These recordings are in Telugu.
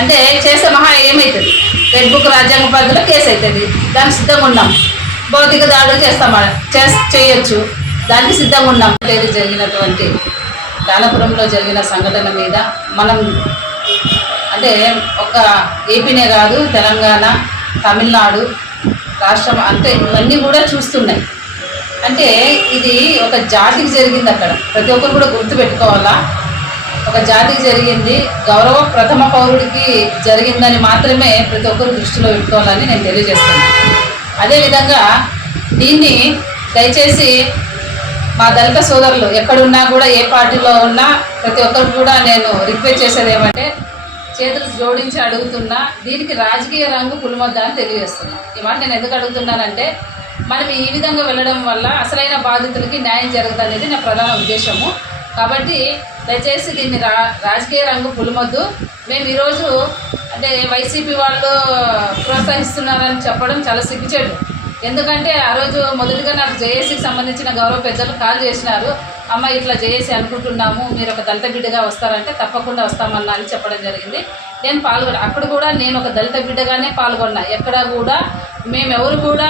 అంటే చేస్తే మహా ఏమవుతుంది రెడ్ బుక్ రాజ్యాంగ పరిధిలో కేసు అవుతుంది దానికి సిద్ధంగా ఉన్నాం. భౌతిక దాడులు చేస్తాం చేస్ చేయొచ్చు. దానికి సిద్ధంగా ఉన్నాం. లేదు జరిగినటువంటి దానపురంలో జరిగిన సంఘటన మీద మనం అంటే ఒక ఏపీనే కాదు తెలంగాణ తమిళనాడు రాష్ట్రం అంటే ఇవన్నీ కూడా చూస్తున్నాయి. అంటే ఇది ఒక జాతికి జరిగింది అక్కడ. ప్రతి ఒక్కరు కూడా గుర్తుపెట్టుకోవాలా? ఒక జాతికి జరిగింది. గౌరవ ప్రథమ పౌరుడికి జరిగిందని మాత్రమే ప్రతి ఒక్కరు దృష్టిలో పెట్టుకోవాలని నేను తెలియజేస్తున్నాను. అదేవిధంగా దీన్ని దయచేసి మా దళిత సోదరులు ఎక్కడున్నా కూడా ఏ పార్టీలో ఉన్నా ప్రతి ఒక్కరు కూడా నేను రిక్వెస్ట్ చేసేది ఏమంటే చేతులు జోడించి అడుగుతున్నా దీనికి రాజకీయ రంగు పులిమొద్దా అని తెలియజేస్తున్నా. ఈ మాట నేను ఎందుకు అడుగుతున్నానంటే మనం ఈ విధంగా వెళ్ళడం వల్ల అసలైన బాధితులకి న్యాయం జరగదు అనేది నా ప్రధాన ఉద్దేశము. కాబట్టి దయచేసి దీన్ని రా రాజకీయ రంగు పులిమొద్దు. మేము ఈరోజు అంటే వైసీపీ వాళ్ళు ప్రోత్సహిస్తున్నారని చెప్పడం చాలా సిగ్గుచేటు. ఎందుకంటే ఆ రోజు మొదటిగా నాకు జేఏసీకి సంబంధించిన గౌరవ పెద్దలు కాల్ చేసినారు. అమ్మ ఇట్లా జేఏసీ అనుకుంటున్నాము మీరు ఒక దళిత బిడ్డగా వస్తారంటే తప్పకుండా వస్తామన్నా అని చెప్పడం జరిగింది. నేను పాల్గొన్నా అక్కడ కూడా నేను ఒక దళిత బిడ్డగానే పాల్గొన్నా. ఎక్కడ కూడా మేమెవరు కూడా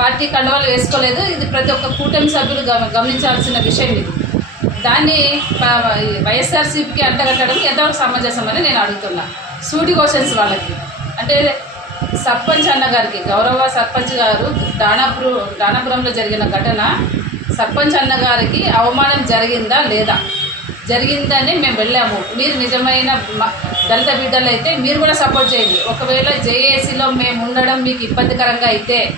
పార్టీ కండవాలు వేసుకోలేదు. ఇది ప్రతి ఒక్క కూటమి సభ్యులు గమ గమనించాల్సిన విషయం ఇది. దాన్ని ప- ఈ వైఎస్ఆర్సీపీకి అంటగట్టడం ఎంతవరకు సమంజసం అని నేను అడుగుతున్నా. సూటి క్వశ్చన్స్ వాళ్ళకి. అంటే సర్పంచ్ అన్నగారికి గౌరవ సర్పంచ్ గారు దానాపురం దానాపురంలో జరిగిన ఘటన సర్పంచ్ అన్నగారికి అవమానం జరిగిందా లేదా? జరిగిందని మేము వెళ్ళాము. మీరు నిజమైన దళిత బిడ్డలు అయితే మీరు కూడా సపోర్ట్ చేయండి. ఒకవేళ జేఏసీలో మేము ఉండడం మీకు ఇబ్బందికరంగా అయితే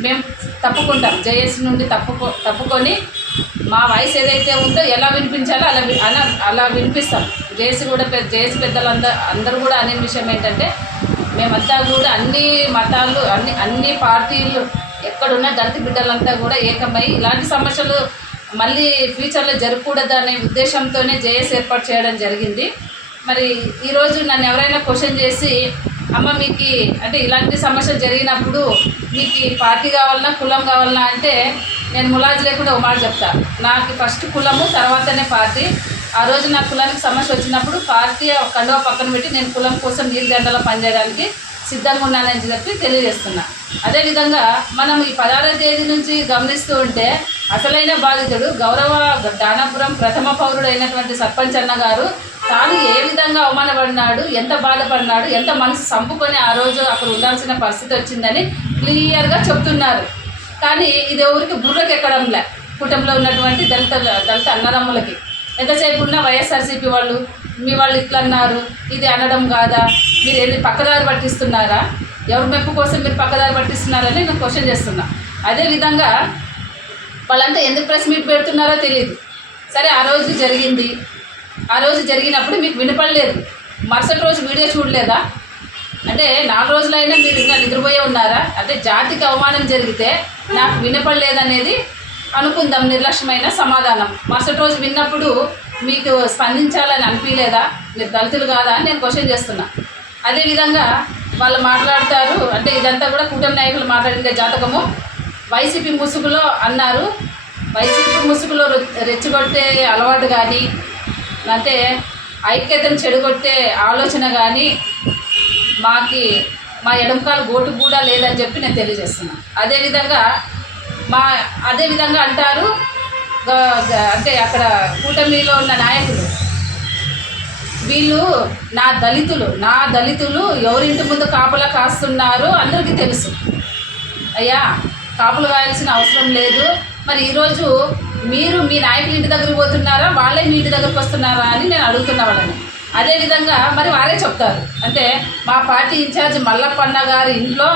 మేము తప్పుకుంటాం. జేఏసీ నుండి తప్పుకో తప్పుకొని మా వాయిస్ ఏదైతే ఉందో ఎలా వినిపించాలో అలా అలా అలా వినిపిస్తాం. జేసీ కూడా పెద్ద పెద్దలందరూ అందరూ కూడా అనే విషయం ఏంటంటే మేమంతా కూడా అన్ని మతాలు అన్ని అన్ని పార్టీలు ఎక్కడున్న దళిత బిడ్డలంతా కూడా ఏకమై ఇలాంటి సమస్యలు మళ్ళీ ఫ్యూచర్లో జరగకూడదు అనే ఉద్దేశంతోనే జేఎస్ ఏర్పాటు చేయడం జరిగింది. మరి ఈరోజు నన్ను ఎవరైనా క్వశ్చన్ చేసి అమ్మ మీకు అంటే ఇలాంటి సమస్యలు జరిగినప్పుడు మీకు పార్టీ కావాలన్నా కులం కావాలన్నా అంటే నేను ములాజ్ లేకుండా ఒక మాట చెప్తా. నాకు ఫస్ట్ కులము తర్వాతనే పార్టీ. ఆ రోజు నా కులానికి సమస్య వచ్చినప్పుడు పార్టీ కండువ పక్కన పెట్టి నేను కులం కోసం నీరు జెండలో పనిచేయడానికి సిద్ధంగా ఉన్నానని చెప్పి తెలియజేస్తున్నా. అదేవిధంగా మనం ఈ పదహారవ తేదీ నుంచి గమనిస్తూ ఉంటే అసలైన బాధితుడు గౌరవ దానపురం ప్రథమ పౌరుడు అయినటువంటి సర్పంచ్ అన్న గారు తాను ఏ విధంగా అవమానపడినాడు ఎంత బాధపడినాడు ఎంత మనసు సంపుకొని ఆ రోజు అక్కడ ఉండాల్సిన పరిస్థితి వచ్చిందని క్లియర్గా చెప్తున్నారు. కానీ ఇది ఎవరికి బుర్రకు ఎక్కడంలే. కుటుంబంలో ఉన్నటువంటి దళిత దళిత అన్నదమ్ములకి. ఎంతసేపు ఉన్నా వైఎస్ఆర్సీపీ వాళ్ళు మీ వాళ్ళు ఇట్లా అన్నారు ఇది అనడం కాదా? మీరు ఏంటి పక్కదారి పట్టిస్తున్నారా? ఎవరి మెప్పు కోసం మీరు పక్కదారి పట్టిస్తున్నారని నేను క్వశ్చన్ చేస్తున్నా. అదేవిధంగా వాళ్ళంతా ఎందుకు ప్రెస్ మీట్ పెడుతున్నారో తెలియదు సరే ఆ రోజు జరిగింది. ఆ రోజు జరిగినప్పుడు మీకు వినపడలేదు. మరుసటి రోజు వీడియో చూడలేదా? అంటే నాలుగు రోజులైనా మీరు ఇంకా నిద్రపోయే ఉన్నారా? అంటే జాతికి అవమానం జరిగితే నాకు వినపడలేదనేది అనుకుందాం నిర్లక్ష్యమైన సమాధానం. మరుసటి రోజు విన్నప్పుడు మీకు స్పందించాలని అనిపించలేదా? మీరు దళితులు కాదా అని నేను క్వశ్చన్ చేస్తున్నా. అదేవిధంగా వాళ్ళు మాట్లాడతారు అంటే ఇదంతా కూడా కూటమి నాయకులు మాట్లాడిన జాతకము. వైసీపీ ముసుగులో అన్నారు. వైసీపీ ముసుగులో రె- రెచ్చగొట్టే అలవాటు కానీ అంటే ఐక్యతను చెడగొట్టే ఆలోచన కానీ మాకి మా ఎడంకాలు గోటు కూడా లేదని చెప్పి నేను తెలియజేస్తున్నాను అదేవిధంగా మా అదేవిధంగా అంటారు అంటే అక్కడ కూటమిలో ఉన్న నాయకులు. వీళ్ళు నా దళితులు నా దళితులు ఎవరింటి ముందు కాపలా కాస్తున్నారు అందరికీ తెలుసు. అయ్యా కాపులు కాయాల్సిన అవసరం లేదు. మరి ఈరోజు మీరు మీ నాయకులు ఇంటి దగ్గరికి పోతున్నారా? వాళ్ళే మీ ఇంటి దగ్గరికి వస్తున్నారా అని నేను అడుగుతున్నా వాళ్ళని. అదేవిధంగా మరి వారే చెప్తారు. అంటే మా పార్టీ ఇన్ఛార్జ్ మల్లప్పన్న గారి ఇంట్లో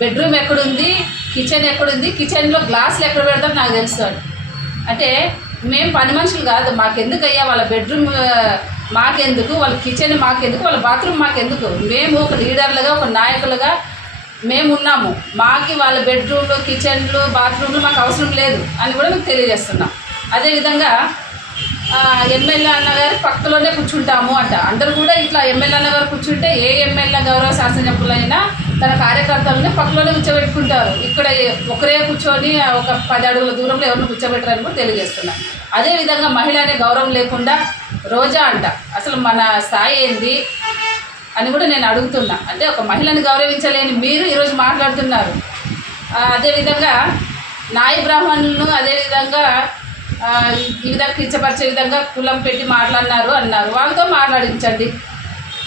బెడ్రూమ్ ఎక్కడుంది కిచెన్ ఎక్కడుంది కిచెన్లో గ్లాసులు ఎక్కడ పెడతారు నాకు తెలుస్తాడు అంటే మేము పని మనుషులు కాదు మాకెందుకు అయ్యా వాళ్ళ బెడ్రూమ్ మాకెందుకు వాళ్ళ కిచెన్ మాకెందుకు వాళ్ళ బాత్రూమ్ మాకెందుకు? మేము ఒక లీడర్లుగా ఒక నాయకులుగా మేము ఉన్నాము. మాకి వాళ్ళ బెడ్రూమ్లు కిచెన్లు బాత్రూమ్లు మాకు అవసరం లేదు అని కూడా మీకు తెలియజేస్తున్నాం. అదేవిధంగా ఎమ్మెల్యే అన్నగారు పక్కలోనే కూర్చుంటాము అంట. అందరూ కూడా ఇట్లా ఎమ్మెల్యే అన్నగారు కూర్చుంటే ఏ ఎమ్మెల్యే గౌరవ శాసనసభ్యులైనా తన కార్యకర్తలను పక్కలోనే కూర్చోబెట్టుకుంటారు. ఇక్కడ ఒకరే కూర్చొని ఒక పది అడుగుల దూరంలో ఎవరిని కూర్చోబెట్టరని కూడా తెలియజేస్తున్నా. అదేవిధంగా మహిళ అనే గౌరవం లేకుండా రోజా అంట. అసలు మన స్థాయి ఏంది అని కూడా నేను అడుగుతున్నా. అంటే ఒక మహిళని గౌరవించలేని మీరు ఈరోజు మాట్లాడుతున్నారు. అదేవిధంగా నాయి బ్రాహ్మణులను అదేవిధంగా ఈ విధంగా కించపరిచే విధంగా కులం పెట్టి మాట్లాడినారు అన్నారు. వాళ్ళతో మాట్లాడించండి.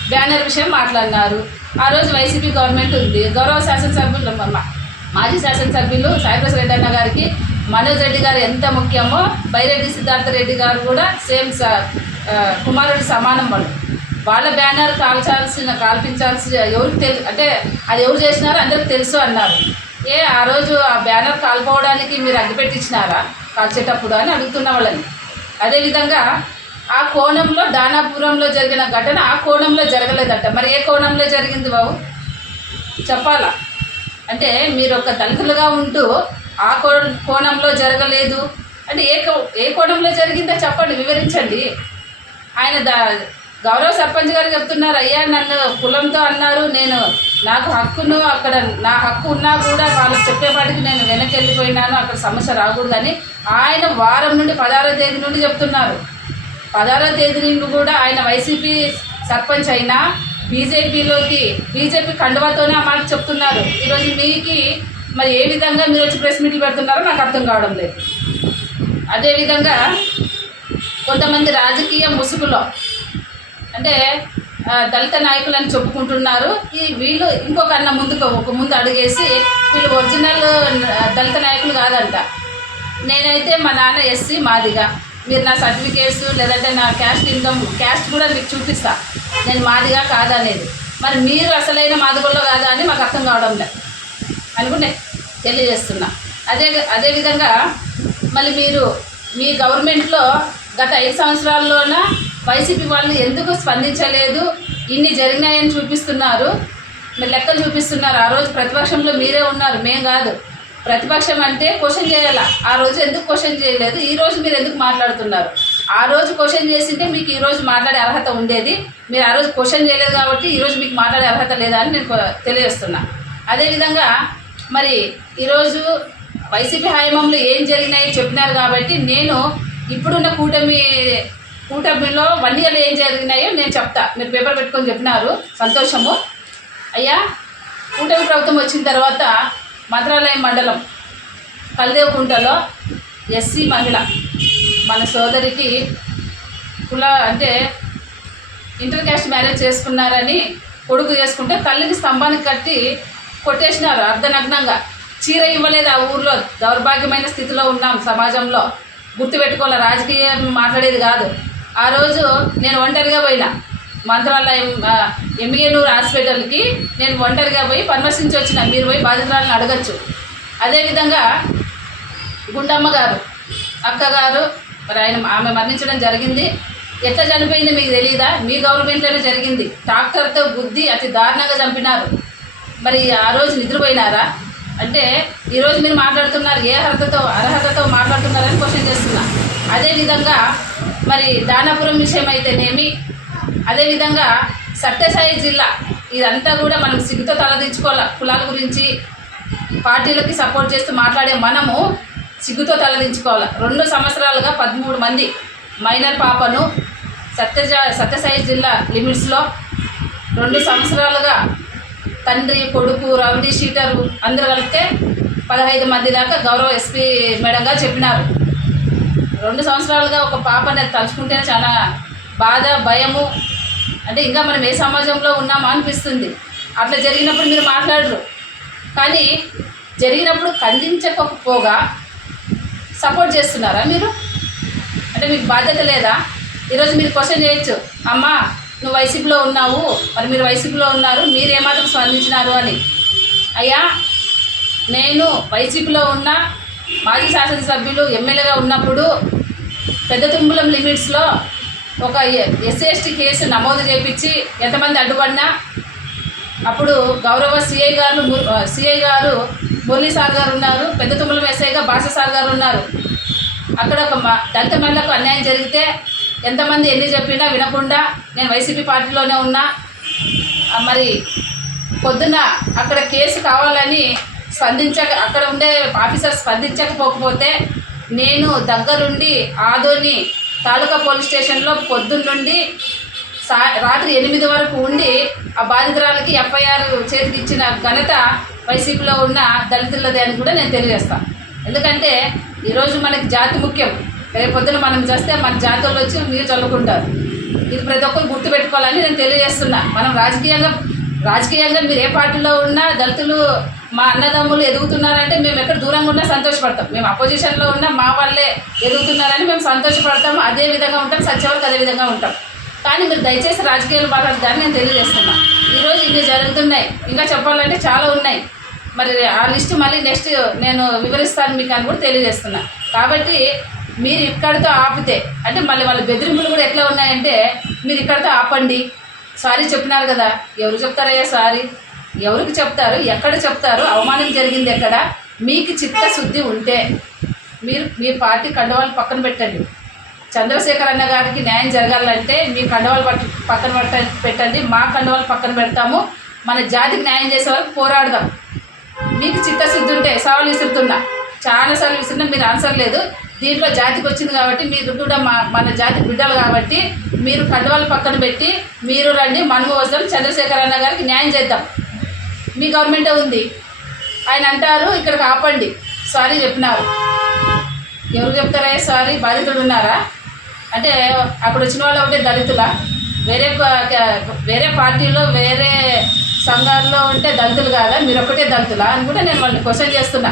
బ్యానర్ విషయం మాట్లాడినారు. ఆ రోజు వైసీపీ గవర్నమెంట్ ఉంది. గౌరవ శాసనసభ్యులు మాజీ శాసనసభ్యులు సాయిప్రసాద్ రెడ్డన్న గారికి మనోజ్ రెడ్డి గారు ఎంత ముఖ్యమో బైరెడ్డి సిద్ధార్థ రెడ్డి గారు కూడా సేమ్ స- కుమారుడు సమానం వాళ్ళు. వాళ్ళ బ్యానర్ కాల్చాల్సిన కాల్పించాల్సిన ఎవరికి తెలు అంటే అది ఎవరు చేసినారో అందరికి తెలుసు అన్నారు. ఏ ఆ రోజు ఆ బ్యానర్ కాల్పోవడానికి మీరు అగ్గిపెట్టించినారా? కాల్చేటప్పుడు అని అడుగుతున్న వాళ్ళని. అదేవిధంగా ఆ కోణంలో దానాపురంలో జరిగిన ఘటన ఆ కోణంలో జరగలేదట. మరి ఏ కోణంలో జరిగింది బాబు? చెప్పాలా? అంటే మీరు ఒక దళితులుగా ఉంటూ ఆ కో కోణంలో జరగలేదు. అంటే ఏ కో ఏ కోణంలో జరిగిందో చెప్పండి వివరించండి. ఆయన దా గౌరవ సర్పంచ్ గారు చెప్తున్నారు అయ్యా నన్ను కులంతో అన్నారు నేను నాకు హక్కును అక్కడ నా హక్కు ఉన్నా కూడా వాళ్ళు చెప్పేపాటికి నేను వెనక్కి వెళ్ళిపోయినాను అక్కడ సమస్య రాకూడదని. ఆయన వారం నుండి పదహారో తేదీ నుండి చెప్తున్నారు. పదహారో తేదీ నుండి కూడా ఆయన వైసీపీ సర్పంచ్ అయినా బీజేపీలోకి బీజేపీ కండువాతోనే ఆ మాట చెప్తున్నారు. ఈరోజు మీకు మరి ఏ విధంగా మీరు వచ్చి ప్రెస్ మీట్లు పెడుతున్నారో నాకు అర్థం కావడం లేదు. అదేవిధంగా కొంతమంది రాజకీయ ముసుగులో అంటే దళిత నాయకులని చెప్పుకుంటున్నారు. ఈ వీళ్ళు ఇంకొక అన్న ముందుకు ఒక ముందు అడుగేసి వీళ్ళు ఒరిజినల్ దళిత నాయకులు కాదంట. నేనైతే మా నాన్న ఎస్సీ మాదిగా. మీరు నా సర్టిఫికేట్స్ లేదంటే నా క్యాస్ట్ ఇన్కమ్ క్యాస్ట్ కూడా మీకు చూపిస్తా. నేను మాదిగా కాదనేది. మరి మీరు అసలైన మాదిగోళ్ళో కాదా అని మాకు అర్థం కావడం లేదు. అనుకుంటే తెలియజేస్తున్నా. అదే అదేవిధంగా మళ్ళీ మీరు మీ గవర్నమెంట్లో గత ఐదు సంవత్సరాల్లోన వైసీపీ వాళ్ళు ఎందుకు స్పందించలేదు? ఇన్ని జరిగినాయని చూపిస్తున్నారు. మీరు లెక్కలు చూపిస్తున్నారు. ఆ రోజు ప్రతిపక్షంలో మీరే ఉన్నారు. మేం కాదు. ప్రతిపక్షం అంటే క్వశ్చన్ చేయాలా. ఆ రోజు ఎందుకు క్వశ్చన్ చేయలేదు? ఈ రోజు మీరు ఎందుకు మాట్లాడుతున్నారు? ఆ రోజు క్వశ్చన్ చేసింటే మీకు ఈ రోజు మాట్లాడే అర్హత ఉండేది. మీరు ఆ రోజు క్వశ్చన్ చేయలేదు కాబట్టి ఈరోజు మీకు మాట్లాడే అర్హత లేదా అని నేను తెలియజేస్తున్నా. అదేవిధంగా మరి ఈరోజు వైసీపీ హయాంలో ఏం జరిగినాయి చెప్పినారు కాబట్టి నేను ఇప్పుడున్న కూటమి కూటమిలో వన్ ఇయర్లో ఏం జరిగినాయో నేను చెప్తా. మీరు పేపర్ పెట్టుకొని చెప్పినారు. సంతోషము. అయ్యా కూటమి ప్రభుత్వం వచ్చిన తర్వాత మంత్రాలయం మండలం కల్దేవకుంటలో ఎస్సీ మహిళ మన సోదరికి కుల అంటే ఇంటర్ క్యాస్ట్ మ్యారేజ్ చేసుకున్నారని కొడుకు చేసుకుంటే తల్లిని స్తంభానికి కట్టి కొట్టేసినారు అర్ధనగ్నంగా. చీర ఇవ్వలేదు ఆ ఊర్లో. దౌర్భాగ్యమైన స్థితిలో ఉన్నాం సమాజంలో. గుర్తుపెట్టుకోవాలి రాజకీయం మాట్లాడేది కాదు. ఆ రోజు నేను ఒంటరిగా పోయినా. మంత్రాలయం ఆ, హాస్పిటల్కి నేను ఒంటరిగా పోయి పరామర్శించి వచ్చిన. మీరు పోయి బాధితురాలను అడగచ్చు. అదేవిధంగా గుండమ్మ గారు అక్కగారు మరి ఆయన ఆమె మరణించడం జరిగింది. ఎట్లా చనిపోయింది మీకు తెలియదా మీ గవర్నమెంట్లోనే జరిగింది. డాక్టర్తో బుద్ధి అతి దారుణంగా చంపినారు. మరి ఆ రోజు నిద్రపోయినారా? అంటే ఈరోజు మీరు మాట్లాడుతున్నారు ఏ అర్హతతో అర్హతతో మాట్లాడుతున్నారని క్వశ్చన్ చేస్తున్నా. అదేవిధంగా మరి దానాపురం విషయం అయితేనేమి అదేవిధంగా సత్యసాయి జిల్లా ఇదంతా కూడా మనం సిగ్గుతో తలదించుకోవాలి కులాల గురించి పార్టీలకి సపోర్ట్ చేస్తూ మాట్లాడే మనము సిగ్గుతో తలదించుకోవాలి రెండు సంవత్సరాలుగా పదమూడు మంది మైనర్ పాపను సత్యజ సత్యసాయి జిల్లా లిమిట్స్లో రెండు సంవత్సరాలుగా తండ్రి కొడుకు రౌడీ షీటరు అందరూ కలిపితే పదహైదు మంది దాకా గౌరవ ఎస్పీ మేడంగా గారు చెప్పినారు. రెండు సంవత్సరాలుగా ఒక పాపని తలుచుకుంటేనే చాలా బాధ భయము. అంటే ఇంకా మనం ఏ సమాజంలో ఉన్నామా అనిపిస్తుంది. అట్లా జరిగినప్పుడు మీరు మాట్లాడరు. కానీ జరిగినప్పుడు ఖండించకపోగా సపోర్ట్ చేస్తున్నారా మీరు? అంటే మీకు బాధ్యత లేదా? ఈరోజు మీరు క్వశ్చన్ చేయొచ్చు. అమ్మా నువ్వు వైసీపీలో ఉన్నావు. మరి మీరు వైసీపీలో ఉన్నారు. మీరు ఏమాత్రం స్పందించినారు అని. అయ్యా నేను వైసీపీలో ఉన్న మాజీ శాసనసభ్యులు ఎమ్మెల్యేగా ఉన్నప్పుడు పెద్ద తుమ్ములం లిమిట్స్లో ఒక ఎస్ఎస్టీ కేసు నమోదు చేపించి ఎంతమంది అడ్డుపడినా అప్పుడు గౌరవ సిఐ గారు సిఐ గారు మురళీ సార్ గారు ఉన్నారు. పెద్ద తుమ్మలం ఎస్ఐగా బాస సార్ గారు ఉన్నారు. అక్కడ ఒక మ- దళిత మహిళకు అన్యాయం జరిగితే ఎంతమంది ఎన్ని చెప్పినా వినకుండా నేను వైసీపీ పార్టీలోనే ఉన్నా. మరి పొద్దున అక్కడ కేసు కావాలని స్పందించక అక్కడ ఉండే ఆఫీసర్ స్పందించకపోకపోతే నేను దగ్గరుండి ఆదోని తాలూకా పోలీస్ స్టేషన్లో పొద్దున్నుండి సా రాత్రి ఎనిమిది వరకు ఉండి ఆ బాధితురాలకి ఎఫ్ఐఆర్ చేతికి ఇచ్చిన ఘనత వైసీపీలో ఉన్న దళితులది అని కూడా నేను తెలియజేస్తాను ఎందుకంటే ఈరోజు మనకి జాతి ముఖ్యం. రేపు పొద్దున మనం చేస్తే మన జాతుల్లో వచ్చి మీరు చల్లుకుంటారు ఇది ప్రతి ఒక్కరు గుర్తుపెట్టుకోవాలని నేను తెలియజేస్తున్నా. మనం రాజకీయంగా రాజకీయంగా మీరు ఏ పార్టీలో ఉన్నా దళితులు మా అన్నదమ్ములు ఎదుగుతున్నారంటే మేము ఎక్కడ దూరంగా ఉన్నా సంతోషపడతాం. మేము అపోజిషన్లో ఉన్నా మా వాళ్ళే ఎదుగుతున్నారని మేము సంతోషపడతాం అదే విధంగా ఉంటాం సత్యవరకు అదే విధంగా ఉంటాం. కానీ మీరు దయచేసి రాజకీయాలు మాట్లాడదాన్ని నేను తెలియజేస్తున్నా. ఈరోజు ఇన్ని జరుగుతున్నాయి. ఇంకా చెప్పాలంటే చాలా ఉన్నాయి. మరి ఆ లిస్ట్ మళ్ళీ నెక్స్ట్ నేను వివరిస్తాను మీకు అని కూడా తెలియజేస్తున్నా. కాబట్టి మీరు ఇక్కడితో ఆపితే అంటే మళ్ళీ వాళ్ళ బెదిరింపులు కూడా ఎట్లా ఉన్నాయంటే మీరు ఇక్కడితో ఆపండి. సారీ చెప్పినారు కదా. ఎవరు చెప్తారయ్యా సారీ? ఎవరికి చెప్తారు? ఎక్కడ చెప్తారు? అవమానం జరిగింది ఎక్కడ? మీకు చిత్తశుద్ధి ఉంటే మీరు మీ పార్టీ కండవాళ్ళు పక్కన పెట్టండి. చంద్రశేఖర్ అన్న గారికి న్యాయం జరగాలంటే మీ కండవాళ్ళు పట్ట పక్కన పెట్ట పెట్టండి. మా కండవాళ్ళు పక్కన పెడతాము. మన జాతికి న్యాయం చేసే వరకు పోరాడదాం. మీకు చిత్తశుద్ధి ఉంటే సవాలు విసురుతున్నా. చాలాసార్లు విసిరినా మీరు ఆన్సర్ లేదు. దీంట్లో జాతికి వచ్చింది కాబట్టి మీరు కూడా మా మన జాతి బిడ్డలు కాబట్టి మీరు కండవాళ్ళు పక్కన పెట్టి మీరు రండి మనము వస్తాం చంద్రశేఖర్ అన్న గారికి న్యాయం చేద్దాం. మీ గవర్నమెంటే ఉంది. ఆయన అంటారు ఇక్కడికి ఆపండి. సారీ చెప్పినారు. ఎవరు చెప్తారా సారీ బాధితులు ఉన్నారా? అంటే అక్కడ వచ్చిన వాళ్ళు ఒకటే దళితుల? వేరే వేరే పార్టీలో వేరే సంఘాల్లో ఉంటే దళితులు కాదా? మీరు ఒక్కటే దళితులా? అని కూడా నేను వాళ్ళని క్వశ్చన్ చేస్తున్నా.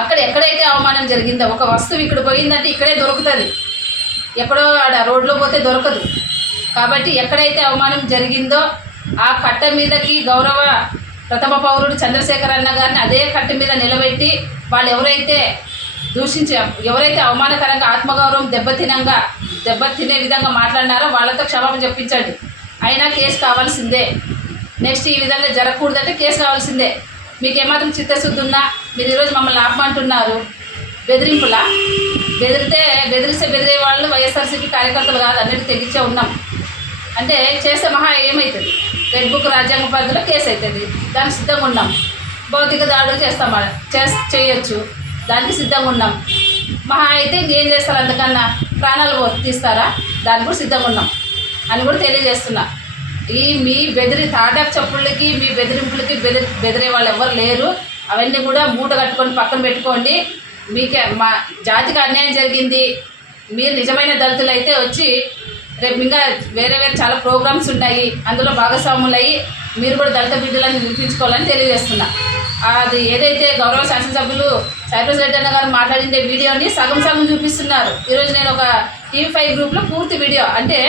అక్కడ ఎక్కడైతే అవమానం జరిగిందో ఒక వస్తువు ఇక్కడ పోయిందంటే ఇక్కడే దొరుకుతుంది. ఎక్కడో ఆడ రోడ్లో పోతే దొరకదు. కాబట్టి ఎక్కడైతే అవమానం జరిగిందో ఆ కట్ట మీదకి గౌరవ ప్రథమ పౌరుడు చంద్రశేఖర్ అన్న గారిని అదే కట్ట మీద నిలబెట్టి వాళ్ళు ఎవరైతే దూషించి ఎవరైతే అవమానకరంగా ఆత్మగౌరవం దెబ్బతినంగా దెబ్బతినే విధంగా మాట్లాడినారో వాళ్ళతో క్షమాపణ చెప్పించండి. అయినా కేసు కావాల్సిందే. నెక్స్ట్ ఈ విధంగా జరగకూడదంటే కేసు కావాల్సిందే. మీకు ఏమాత్రం చిత్తశుద్ధి ఉన్నా మీరు ఈరోజు మమ్మల్ని ఆపమంటున్నారు. బెదిరింపులా? బెదిరితే బెదిరిస్తే బెదిరే వాళ్ళు వైఎస్ఆర్సీపీ కార్యకర్తలు కాదు అన్నిటి తెగించే ఉన్నాం. అంటే చేస్తే మహా ఏమవుతుంది రెడ్ బుక్ రాజ్యాంగ పరిధిలో కేసు అవుతుంది దానికి సిద్ధంగా ఉన్నాం. భౌతిక దాడులు చేస్తాం చేస్ చేయొచ్చు. దానికి సిద్ధంగా ఉన్నాం. మహా అయితే ఏం చేస్తారు? అంతకన్నా ప్రాణాలు తీస్తారా దానికి కూడా సిద్ధంగా ఉన్నాం. అని కూడా తెలియజేస్తున్నా. ఈ మీ బెదిరి తాటాకు చప్పుళ్ళకి మీ బెదిరింపులకి బెదిరి బెదిరే వాళ్ళు ఎవరు లేరు. అవన్నీ కూడా మూట కట్టుకొని పక్కన పెట్టుకోండి. మీకే మా జాతికి అన్యాయం జరిగింది. మీరు నిజమైన దళితులు అయితే వచ్చి రేపు ఇంకా వేరే వేరే చాలా ప్రోగ్రామ్స్ ఉంటాయి. అందులో భాగస్వాములు అయ్యి మీరు కూడా దళిత బిడ్డలను నిలిపించుకోవాలని తెలియజేస్తున్నా. అది ఏదైతే గౌరవ శాసనసభ్యులు సైప్రస్ రెడ్డి అన్న గారు మాట్లాడిందే వీడియోని సగం సగం చూపిస్తున్నారు. ఈరోజు నేను ఒక టీవీ ఫైవ్ గ్రూప్లో పూర్తి వీడియో. అంటే